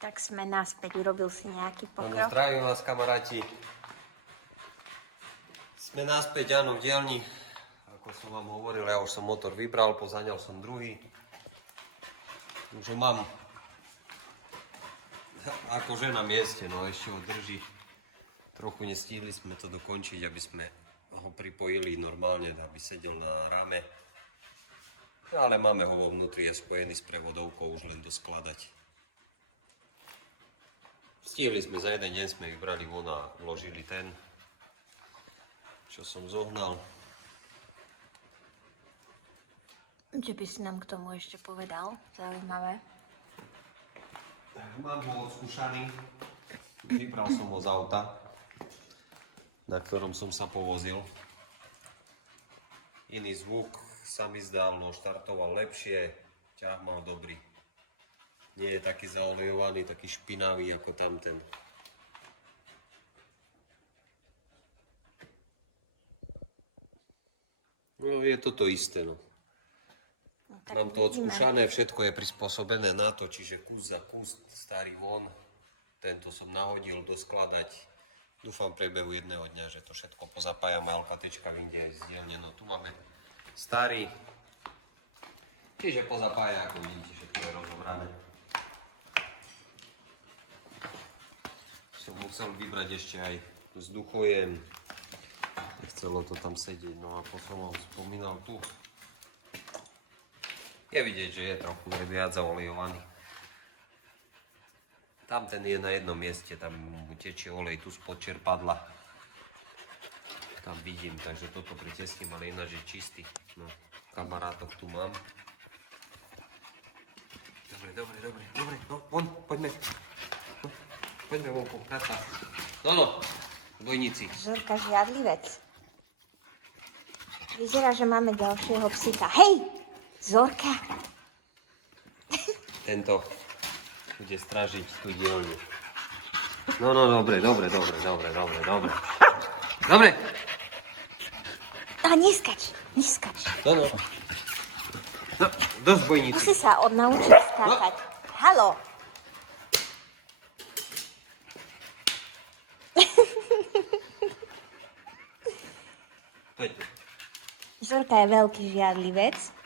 Tak sme naspäť, urobil si nejaký pokrok? Áno, zdravím vás, kamaráti. Sme naspäť, áno, v dielni. Ako som vám hovoril, ja už som motor vybral, pozaňal som druhý. Už ho mám akože na mieste, no ešte ho drží. Trochu nestihli sme to dokončiť, aby sme ho pripojili normálne, aby sedel na rame. No, ale máme ho vo vnútri, je spojený s prevodovkou, už len doskladať. Stihli sme za jeden deň, sme vybrali von a vložili ten, čo som zohnal. Čo by si nám k tomu ešte povedal? Zaujímavé. Mám ho odskúšaný. Vybral som ho z auta, na ktorom som sa povozil. Iný zvuk sa mi zdal, no štartoval lepšie, ťah mal dobrý. Nie je taký zaolejovaný, taký špinavý ako tamten. No je to isté, no. Mám to odskúšané, všetko je prispôsobené na to, čiže kus za kus, starý von. Tento som nahodil doskladať. Dúfam v priebehu jedného dňa, že to všetko pozapájam a LKTčka vyjde aj z dielne. No tu máme starý. Čiže pozapája, ako vidíte, všetko je rozobrané. Som musel vybrať ešte aj vzduchojem. Nechcelo to tam sedieť, no ako som vám spomínal tu. Je vidieť, že je trochu viac zaolejovaný. Tam ten je na jednom mieste, tam mu tečie olej tu spod čerpadla. Tam vidím, takže toto pritesním, ale ináč je čistý. No, kamarátov tu mám. Dobre, no von, poďme. No, poďme vonku, krátka. No, dvojníci. Zorka žiadlivec. Vyzerá, že máme ďalšieho psíka. Hej! Zorka! Tento bude strážiť tú dielňu. No, dobre. Dobre! A neskač. No, dosť bojníci. Musí sa odnaučiť skákať. Haló! Poďte. Zorka je veľký žiadlivec.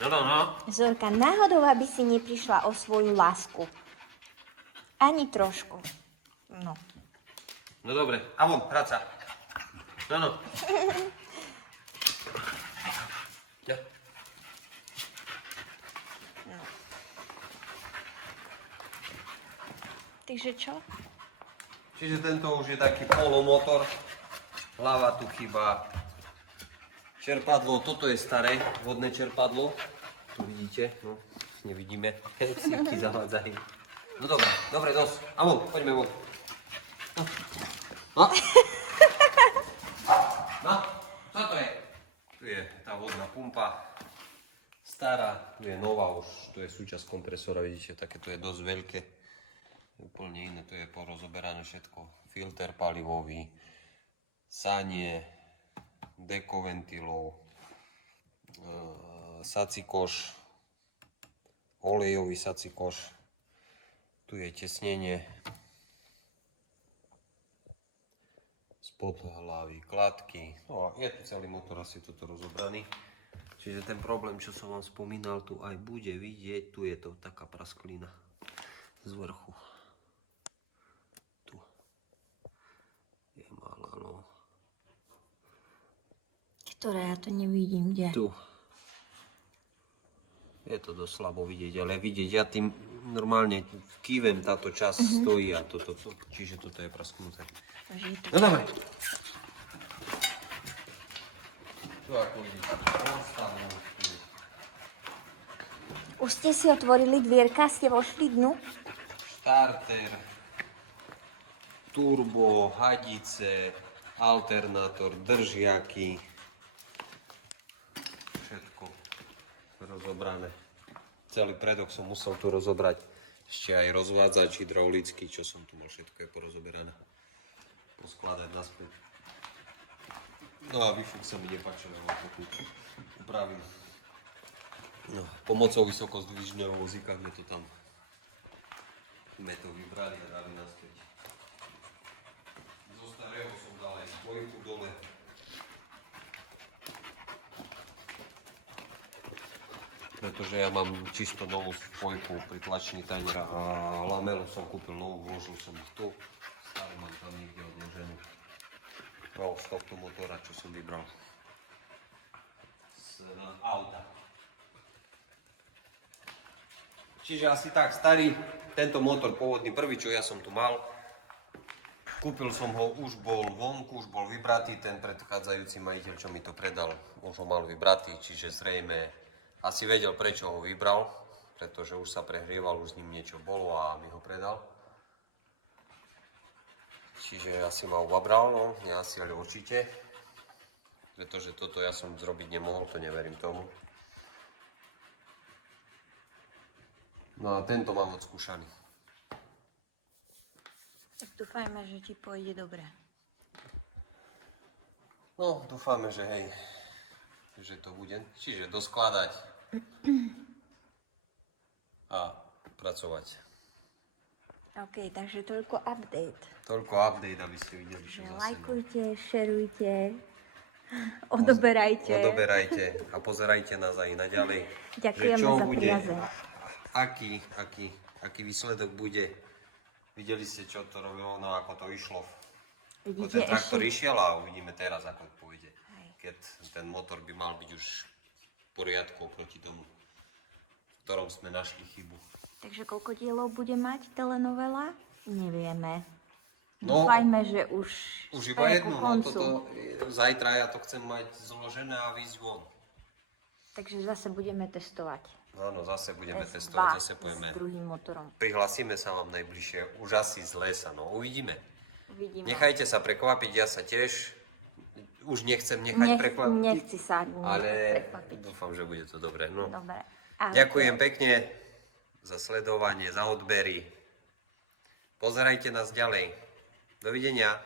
No. Zorka, náhodou, aby si neprišla o svoju lásku. Ani trošku. No. No dobre, a von, práca. No. Ja. Takže čo? Čiže tento už je taký polomotor. Hlava tu chýba. Čerpadlo, toto je staré, vodné čerpadlo. Tu vidíte, no, nevidíme. Psíky zavádzajú. No dobre, dosť. A von, poďme von. No, čo to je? Tu je tá vodná pumpa. Stará, tu je nová už, tu je súčasť kompresora, vidíte, také to je dosť veľké. Úplne iné, tu je porozoberané všetko. Filter palivový, sanie, deko ventilov, sací koš, olejový sací koš, tu je tesnenie, spod hlavy, kladky, no a je tu celý motor asi toto rozobraný. Čiže ten problém, čo som vám spomínal, tu aj bude vidieť, tu je to taká prasklina z vrchu. Tu je malá, no. Ktoré ja to nevidím, kde? Tu. Je to dosť slabo vidieť, ale vidieť, ja tým normálne kývem táto časť stojí a toto, čiže toto je prasknuté. No dobre. Tu ako vidíte, Už ste si otvorili dvierka, ste vošli dnu? štarter, turbo, hadice, alternátor, držiaky. Všetko rozobrané. Celý predok som musel tu rozobrať. Ešte aj rozvádzač hydraulický, čo som tu mal, všetko je porozoberané. Poskladať naspäť. No a výfuk sa mi nepáčil, ale to tu upravím. No, pomocou vysokozdvižného vozíka sme to vybrali a dali naspäť. Zo starého som dal aj spojku dole. Pretože ja mám čisto novú spojku pri tlačení tajnera a lamelu som kúpil novú, vložil som ich tu. Staré mám tam niekde odloženú. No, z tohto motora, čo som vybral. Z auta. Čiže asi tak starý, tento motor pôvodný, prvý, čo ja som tu mal. Kúpil som ho, už bol vonku, už bol vybratý, ten predchádzajúci majiteľ, čo mi to predal, už ho mal vybratý, čiže zrejme asi vedel, prečo ho vybral, pretože už sa prehrieval, už s ním niečo bolo a mi ho predal. Čiže asi ma obabral, no, nie asi, ale určite. Pretože toto ja som zrobiť nemohol, to neverím tomu. No a tento mám odskúšaný. Tak dúfajme, že ti pôjde dobre. No, dúfame, že hej, že to bude. Čiže doskladať a pracovať. OK, takže toľko update. Toľko update, aby ste videli, čo zase. Lajkujte, šerujte, odoberajte. Odoberajte a pozerajte nás aj naďalej. Ďakujeme za priazeň. Aký výsledok bude. Videli ste, čo to robilo, no ako to išlo. Vidíte, Ten traktor išiel a uvidíme teraz, ako pôjde. Keď ten motor by mal byť už v poriadku oproti tomu, v ktorom sme našli chybu. Takže koľko dielov bude mať telenovela? Nevieme. No, Dúfajme, že už iba speje jednu, ku no koncu. zajtra ja to chcem mať zložené a výjsť von. Takže zase budeme testovať. Áno, zase budeme S2 testovať, zase pojeme. s druhým motorom. Prihlasíme sa vám najbližšie, už asi z lesa, no uvidíme. Uvidíme. Nechajte sa prekvapiť, ja sa tiež už nechcem nechať prekvapiť. Nechci sa ale prekvapiť. dúfam, že bude to dobré. No. Dobre. Ahojte. Ďakujem pekne za sledovanie, za odbery. Pozerajte nás ďalej. Dovidenia.